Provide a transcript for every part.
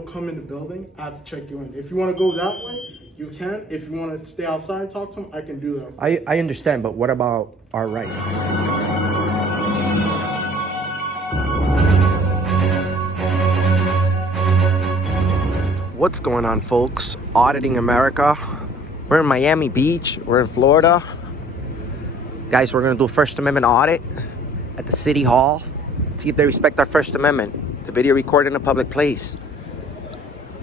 still come in the building, I have to check you in. If you want to go that way, you can. If you want to stay outside and talk to them, I can do that. I understand, but what about our rights? What's going on, folks? Auditing America. We're in Miami Beach. We're in Florida. Guys, we're going to do a First Amendment audit at the City Hall. See if they respect our First Amendment. It's a video recorded in a public place.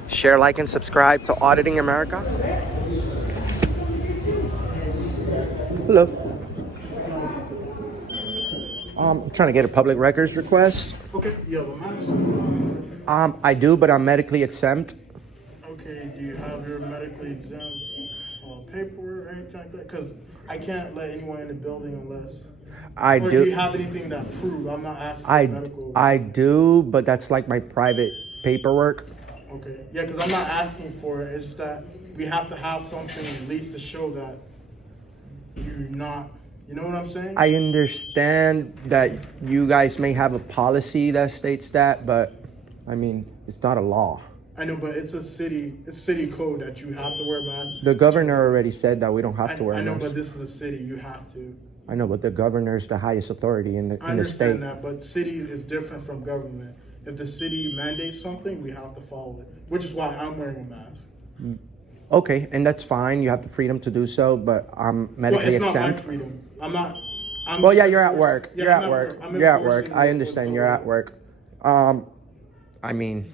Share, like, and subscribe to Auditing America. Hello. I'm trying to get a public records request. Okay, you have a mask? I do, but I'm medically exempt. Okay, do you have your medically exempt paperwork or anything like that? Because I can't let anyone in the building unless... I or do. Do you have anything that proves? I'm not asking for medical... I do, but that's like my private paperwork. Okay, yeah, because I'm not asking for it. It's that we have to have something at least to show that you're not... You know what I'm saying? I understand that you guys may have a policy that states that, but I mean, it's not a law. I know, but it's city code that you have to wear a mask. The governor already said that we don't have to wear a mask. I know, but this is a city. You have to. I know, but the governor is the highest authority in the state. I understand that, but city is different from government. If the city mandates something, we have to follow it, which is why I'm wearing a mask. Okay, and that's fine. You have the freedom to do so, but I'm medically exempt. Well, it's not my freedom. I'm not. Well, yeah, you're at work. Yeah, You're at work. You're at work. I understand. You're at work. I mean,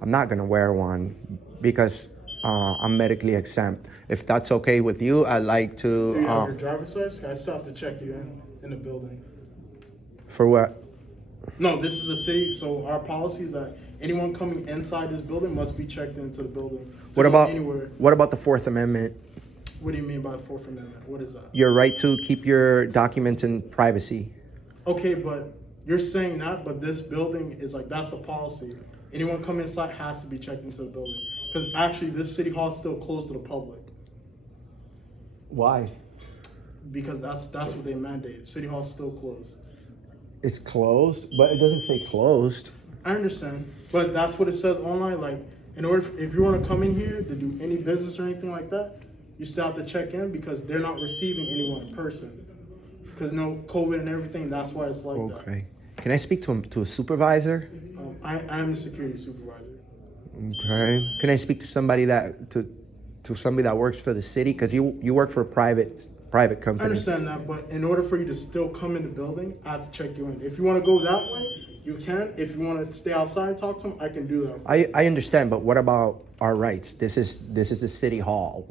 I'm not gonna wear one because I'm medically exempt. If that's okay with you, I'd like to. Do you have your driver's license? I still have to check you in the building. For what? No, this is a city, so our policy is that anyone coming inside this building must be checked into the building. What about anywhere? What about the Fourth Amendment? What do you mean by the Fourth Amendment? What is that? Your right to keep your documents in privacy. Okay, but you're saying that, but this building is like, that's the policy. Anyone coming inside has to be checked into the building. Because actually, this city hall is still closed to the public. Why? Because that's what they mandated. City hall is still closed. It's closed, but it doesn't say closed. I understand, but that's what it says online. Like, in order, if you want to come in here to do any business or anything like that, you still have to check in because they're not receiving anyone in person. Because COVID and everything, that's why it's like that. Okay. Can I speak to a supervisor? I am a security supervisor. Okay. Can I speak to somebody that somebody that works for the city? Because you work for a private company. I understand that, but in order for you to still come in the building, I have to check you in. If you want to go that way, you can. If you want to stay outside and talk to them, I can do that. I understand, but what about our rights? This is the city hall.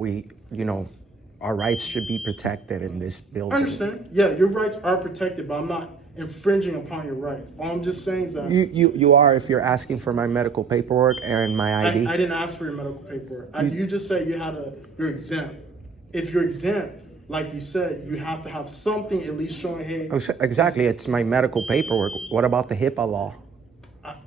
Our rights should be protected in this building. I understand. Yeah, your rights are protected, but I'm not infringing upon your rights. All I'm just saying is that you are if you're asking for my medical paperwork and my ID. I didn't ask for your medical paperwork. You just said you're exempt. If you're exempt, like you said, you have to have something at least showing, hey. Exactly, it's my medical paperwork. What about the HIPAA law?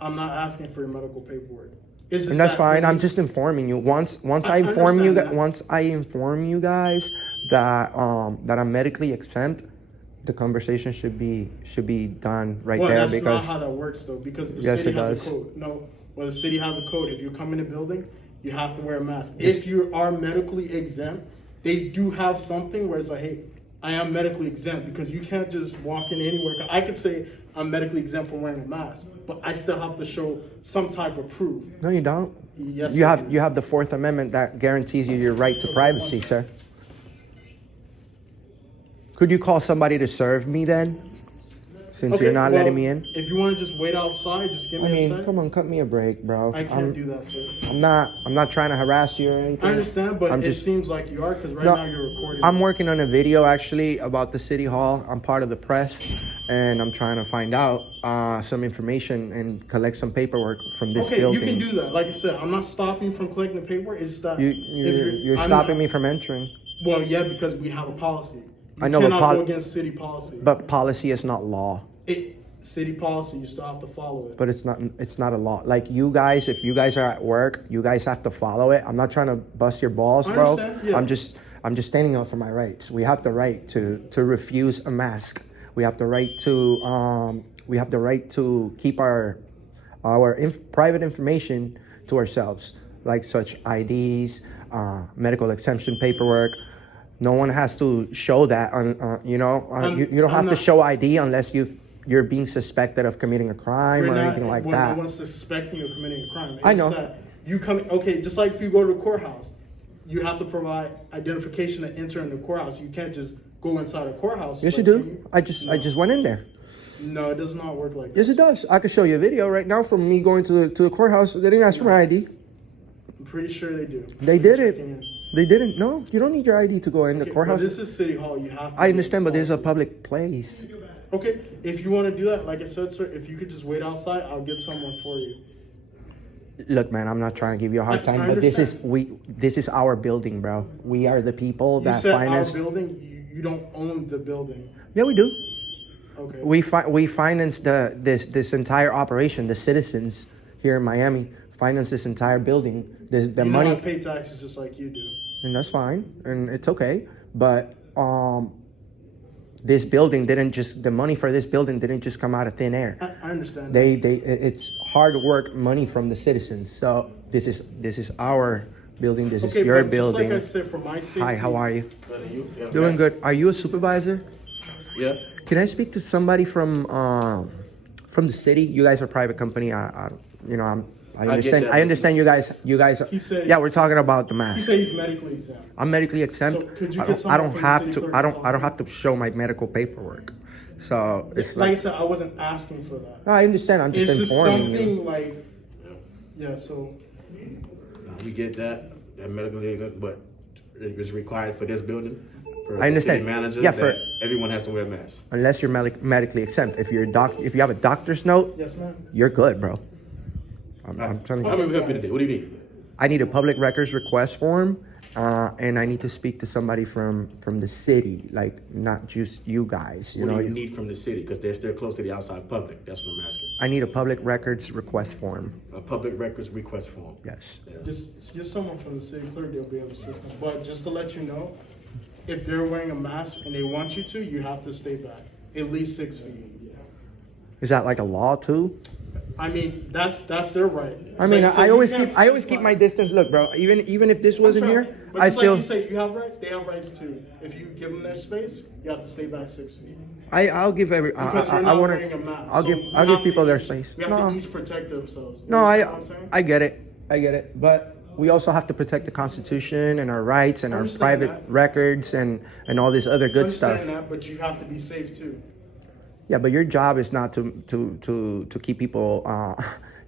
I'm not asking for your medical paperwork. And that's fine. I'm just informing you. Once I inform you guys that I'm medically exempt, the conversation should be done right there. That's because not how that works though. Because the city has a code. No, the city has a code. If you come in the building, you have to wear a mask. If you are medically exempt, they do have something where it's like, hey, I am medically exempt, because you can't just walk in anywhere. I could say I'm medically exempt from wearing a mask, but I still have to show some type of proof. No, you don't. Yes, you have the Fourth Amendment that guarantees you your right to privacy, sir. Could you call somebody to serve me then? Since you're not letting me in? If you want to just wait outside, just give me a second. Come on, cut me a break, bro. I can't do that, sir. I'm not trying to harass you or anything. I understand, but it seems like you are, because now you're recording. I'm working on a video actually about the city hall. I'm part of the press, and I'm trying to find out some information and collect some paperwork from this building. Okay, you can do that. Like I said, I'm not stopping you from collecting the paperwork. It's that you're stopping me from entering. Well, yeah, because we have a policy. I know, you cannot go against city policy. But policy is not law. City policy, you still have to follow it. But it's not a law. Like you guys, if you guys are at work, you guys have to follow it. I'm not trying to bust your balls, bro. Yeah. I'm just standing up for my rights. We have the right to refuse a mask. We have the right to keep our private information to ourselves, like such IDs, medical exemption paperwork. No one has to show that on, you don't have to show ID unless you're being suspected of committing a crime or anything like that. No one's suspecting you of committing a crime. I know. That you come, okay, just like if you go to the courthouse, you have to provide identification to enter in the courthouse. You can't just go inside a courthouse. Yes, you do. I just went in there. No, it does not work like that. Yes, it does. I could show you a video right now from me going to the courthouse. They didn't ask for my ID. I'm pretty sure they do. They did it. They didn't. No, you don't need your ID to go in the courthouse. This is City Hall. You have to. I understand, but this is a public place. Okay, if you want to do that, like I said, sir, if you could just wait outside, I'll get someone for you. Look, man, I'm not trying to give you a hard time, but this is our building, bro. We are the people that finance. You said our building. You don't own the building. Yeah, we do. Okay. We finance this entire operation. The citizens here in Miami finance this entire building. The money. I pay taxes just like you do. And that's fine, and it's okay. But this building the money for this building didn't just come out of thin air. I understand. It's hard work money from the citizens. So this is our building. This is your building. Just like I said, for my safety. Hi, how are you? You? Doing good. Are you a supervisor? Yeah. Can I speak to somebody from the city? You guys are a private company. I understand. I understand you guys. Yeah, we're talking about the mask. He said he's medically exempt. I'm medically exempt. So could you I get don't someone have from the to. city I clerk don't have to show my medical paperwork. So it's like I said, I wasn't asking for that. No, I understand. I'm just informing you. It's just something like, yeah. So We get that medical exempt, but it's required for this building. For I understand. The city manager, Yeah, that everyone has to wear a mask. Unless you're medically exempt. If you have a doctor's note, yes, ma'am. you're good, bro. I'm telling you. How may we help you today? What do you need? I need a public records request form, and I need to speak to somebody from the city, like not just you guys. What do you need from the city? Because they're still close to the outside public. That's what I'm asking. I need a public records request form. A public records request form. Yes. Yeah. Just someone from the city clerk, they'll be able to assist them. But just to let you know, if they're wearing a mask and they want you to, you have to stay back at least 6 feet. Is that like a law too? I mean, that's their right. I mean, So I you always can't- keep my distance. Look, bro. Even if this wasn't here, but I just still. like you say, you have rights. They have rights too. If you give them their space, you have to stay back 6 feet. I'll give every. Because you're I not want wearing a to. mask. I'll So give we have people to their each- space. We have No. to each protect themselves. You No, understand what I'm saying? I get it. But we also have to protect the Constitution and our rights and our Understand private that. records and all this other good stuff. Understand that, but you have to be safe too. Yeah, but your job is not to keep people.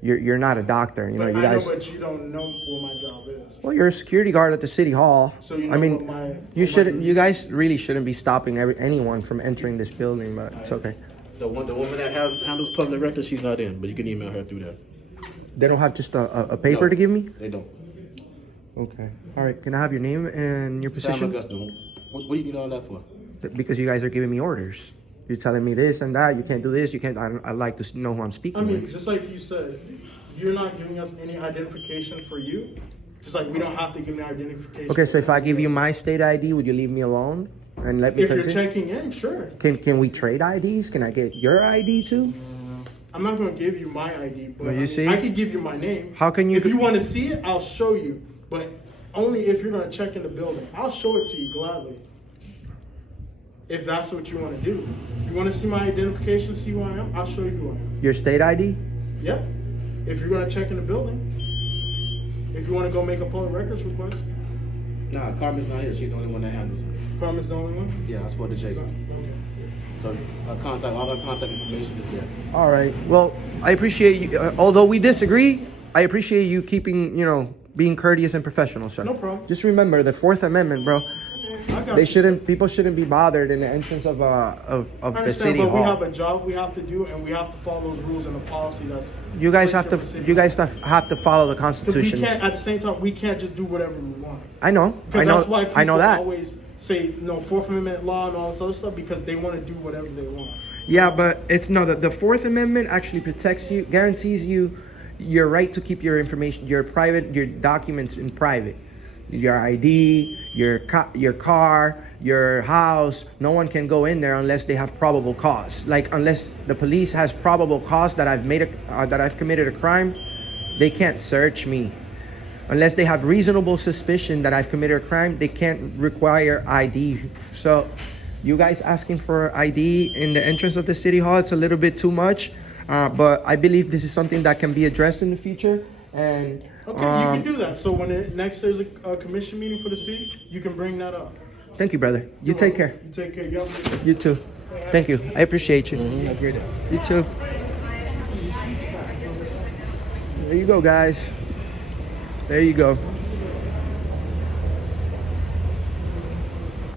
You're not a doctor, you know. But You I guys. know, but you don't know what my job is. Well, you're a security guard at the city hall. So you know I mean, what my- you what my shouldn't. duties You guys really shouldn't be stopping anyone from entering this building, but it's okay. The woman that handles public records, she's not in, but you can email her through that. They don't have just a paper No, to give me. They don't. Okay. All right. Can I have your name and your Sam position? Augustine. What do you need all that for? Because you guys are giving me orders. You're telling me this and that. You can't do this. You can't. I'd like to know who I'm speaking I mean, with. just like you said, you're not giving us any identification for you. Just like we don't have to give me identification. Okay. So if I give you my state ID, would you leave me alone and let me If you're continue? checking in, sure. Can we trade IDs? Can I get your ID too? I'm not going to give you my ID, but Well, you I mean, see? I could give you my name. How can you? If you want to see it, I'll show you. But only if you're going to check in the building. I'll show it to you gladly. If that's what you want to do. You want to see my identification, see who I am? I'll show you who I am. Your state ID? Yep. If you're going to check in the building. If you want to go make a public records request. Nah, Carmen's not here. She's the only one that handles it. Carmen's the only one? Yeah, I spoke to Jason. Okay. So all our contact information is there. All right. Well, I appreciate you. Although we disagree, I appreciate you keeping, being courteous and professional, sir. No problem. Just remember the Fourth Amendment, bro. I got People shouldn't be bothered in the entrance of I the understand, city but hall. we have a job we have to do, and we have to follow the rules and the policy that's. You guys have placed to. for the city. You guys have to follow the 'Cause we Constitution. can't. At the same time, we can't just do whatever we want. I know. Because that's why people I know that. always say, Fourth Amendment law and all this other stuff, because they want to do whatever they want. Yeah, but it's no. The Fourth Amendment actually protects you, guarantees you your right to keep your information, your documents in private. Your ID, your car, your house. No one can go in there unless they have probable cause. Like unless the police has probable cause that I've committed a crime, They can't search me. Unless they have reasonable suspicion that I've committed a crime, they can't require ID. So you guys asking for ID in the entrance of the city hall, it's a little bit too much. But I believe this is something that can be addressed in the future. And okay, you can do that. So when next there's a commission meeting for the city, you can bring that up. thank you, brother. You take care. You take care. You have a good day. You too. Thank you. I appreciate you. Have a great day. You too. There you go, guys. There you go.